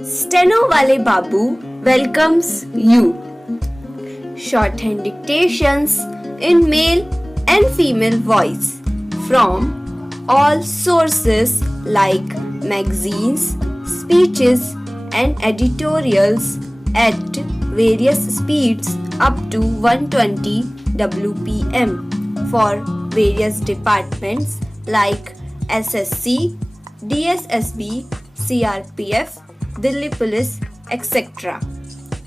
Stenowalebabu welcomes you. Shorthand Dictations in male and female voice from all sources like magazines, speeches and editorials at various speeds up to 120 WPM for various departments like SSC, DSSB, CRPF, Delhi Police, etc.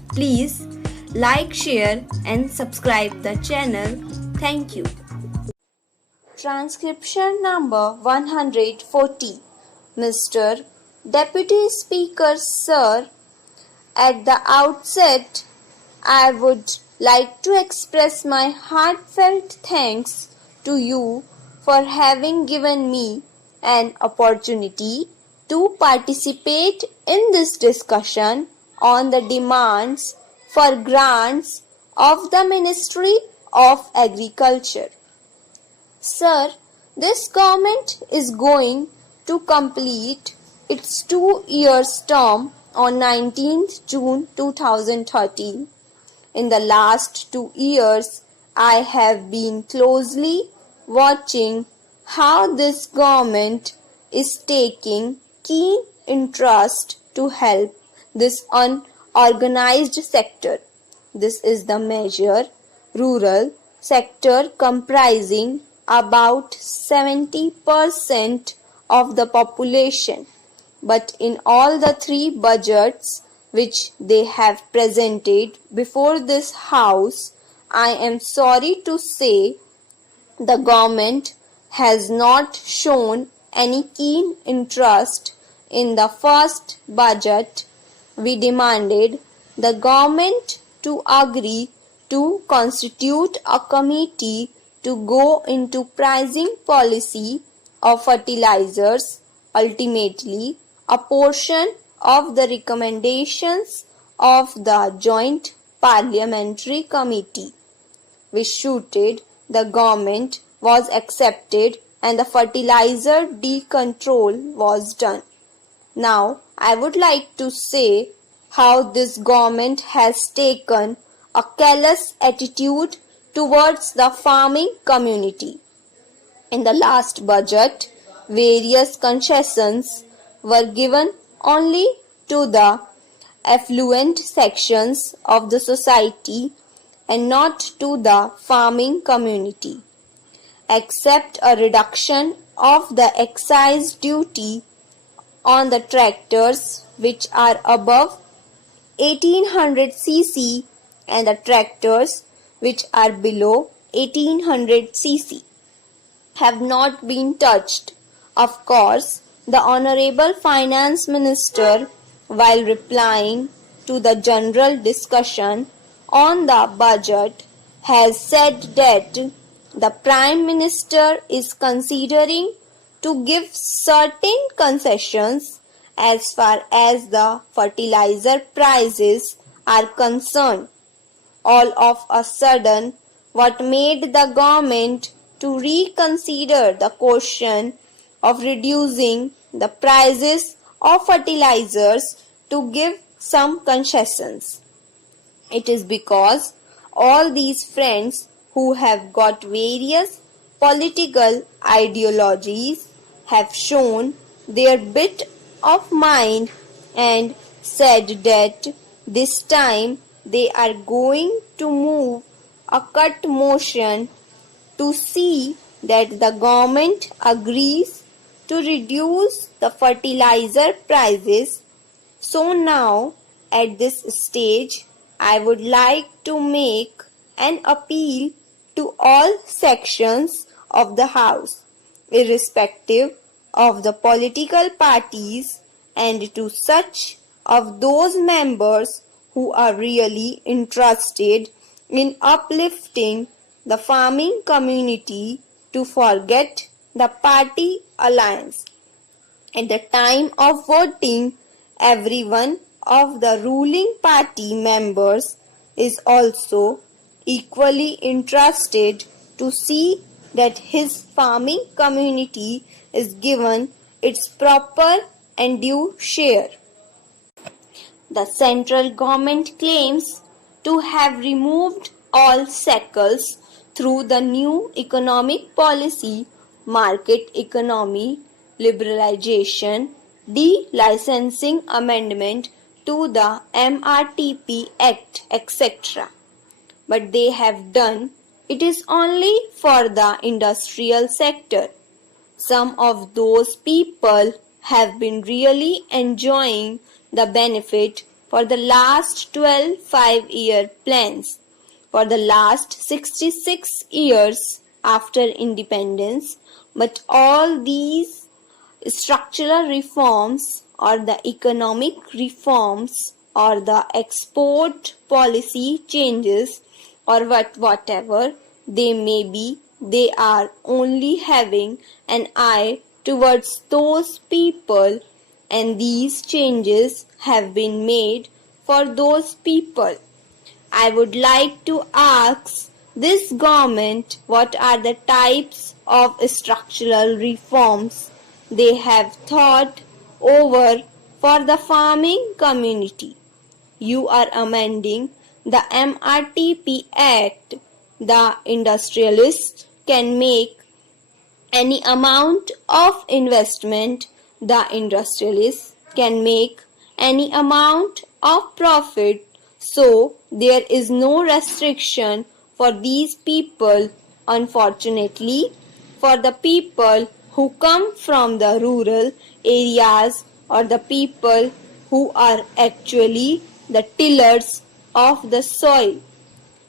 Please like, share and subscribe the channel. Thank you. Transcription number 140. Mr. Deputy Speaker Sir, at the outset, I would like to express my heartfelt thanks to you for having given me an opportunity to participate in this discussion on the demands for grants of the Ministry of Agriculture. Sir, this government is going to complete its 2-year term on 19th June 2013. In the last 2 years, I have been closely watching how this government is taking keen interest to help this unorganized sector. This is the major rural sector comprising about 70% of the population. But in all the 3 budgets which they have presented before this house, I am sorry to say the government has not shown any keen interest. In the first budget, we demanded the government to agree to constitute a committee to go into pricing policy of fertilizers. Ultimately, a portion of the recommendations of the Joint Parliamentary Committee, which suited the government, was accepted and the fertilizer decontrol was done. Now, I would like to say how this government has taken a callous attitude towards the farming community. In the last budget, various concessions were given only to the affluent sections of the society and not to the farming community, except a reduction of the excise duty on the tractors which are above 1800 cc and the tractors which are below 1800 cc have not been touched. Of course, the Honorable Finance Minister, while replying to the general discussion on the budget, has said that the Prime Minister is considering to give certain concessions as far as the fertilizer prices are concerned. All of a sudden, what made the government to reconsider the question of reducing the prices of fertilizers to give some concessions? It is because all these friends who have got various political ideologies have shown their bit of mind and said that this time they are going to move a cut motion to see that the government agrees to reduce the fertilizer prices. So now, at this stage, I would like to make an appeal to all sections of the House, irrespective of the political parties, and to such of those members who are really interested in uplifting the farming community to forget the party alliance. At the time of voting, every one of the ruling party members is also equally interested to see that his farming community is given its proper and due share. The central government claims to have removed all shackles through the new economic policy, market economy, liberalization, de-licensing amendment to the MRTP Act, etc. But they have done it is only for the industrial sector. Some of those people have been really enjoying the benefit for the last 12 5-year plans. For the last 66 years after independence, but all these structural reforms or the economic reforms or the export policy changes or whatever they may be, they are only having an eye towards those people, and these changes have been made for those people. I would like to ask this government what are the types of structural reforms they have thought over for the farming community. You are amending the MRTP Act. The industrialist can make any amount of investment. The industrialist can make any amount of profit. So there is no restriction for these people. Unfortunately, for the people who come from the rural areas or the people who are actually the tillers of the soil,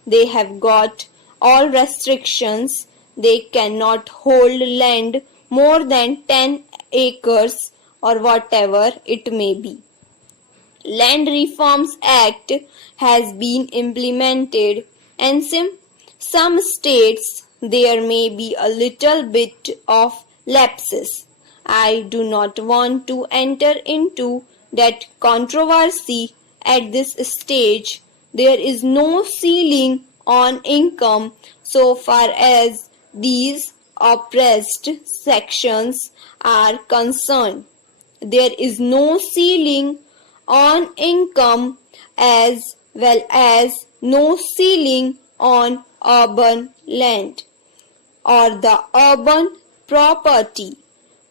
they have got all restrictions. They cannot hold land more than 10 acres or whatever it may be. Land Reforms Act has been implemented, and some states there may be a little bit of lapses. I do not want to enter into that controversy at this stage. There is no ceiling on income so far as these oppressed sections are concerned. There is no ceiling on income as well as no ceiling on urban land or the urban property,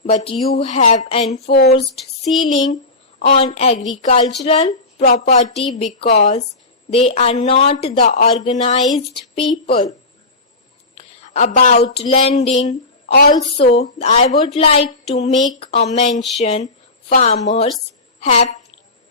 but you have enforced ceiling on agricultural property because they are not the organized people. About lending also, I would like to make a mention. Farmers have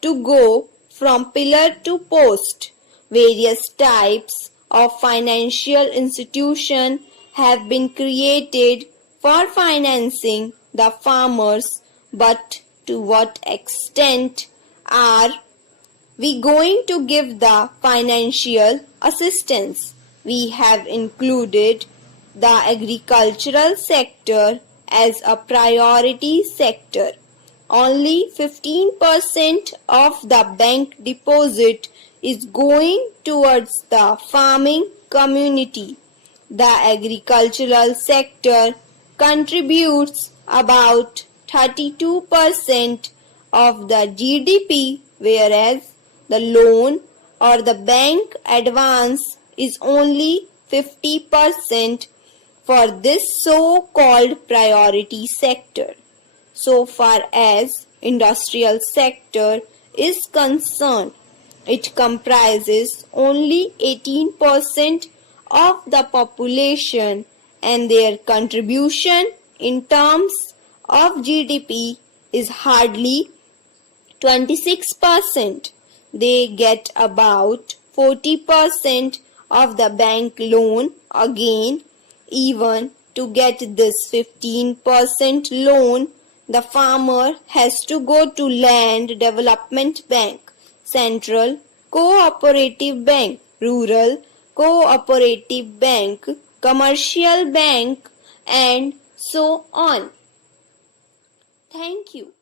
to go from pillar to post. Various types of financial institutions have been created for financing the farmers, but to what extent are we going to give the financial assistance? We have included the agricultural sector as a priority sector. Only 15% of the bank deposit is going towards the farming community. The agricultural sector contributes about 32% of the GDP, whereas the loan or the bank advance is only 50% for this so-called priority sector. So far as industrial sector is concerned, it comprises only 18% of the population, and their contribution in terms of GDP is hardly 26%. They get about 40% of the bank loan. Again, even to get this 15% loan, the farmer has to go to Land Development Bank, Central Cooperative Bank, Rural Cooperative Bank, Commercial Bank, and so on. Thank you.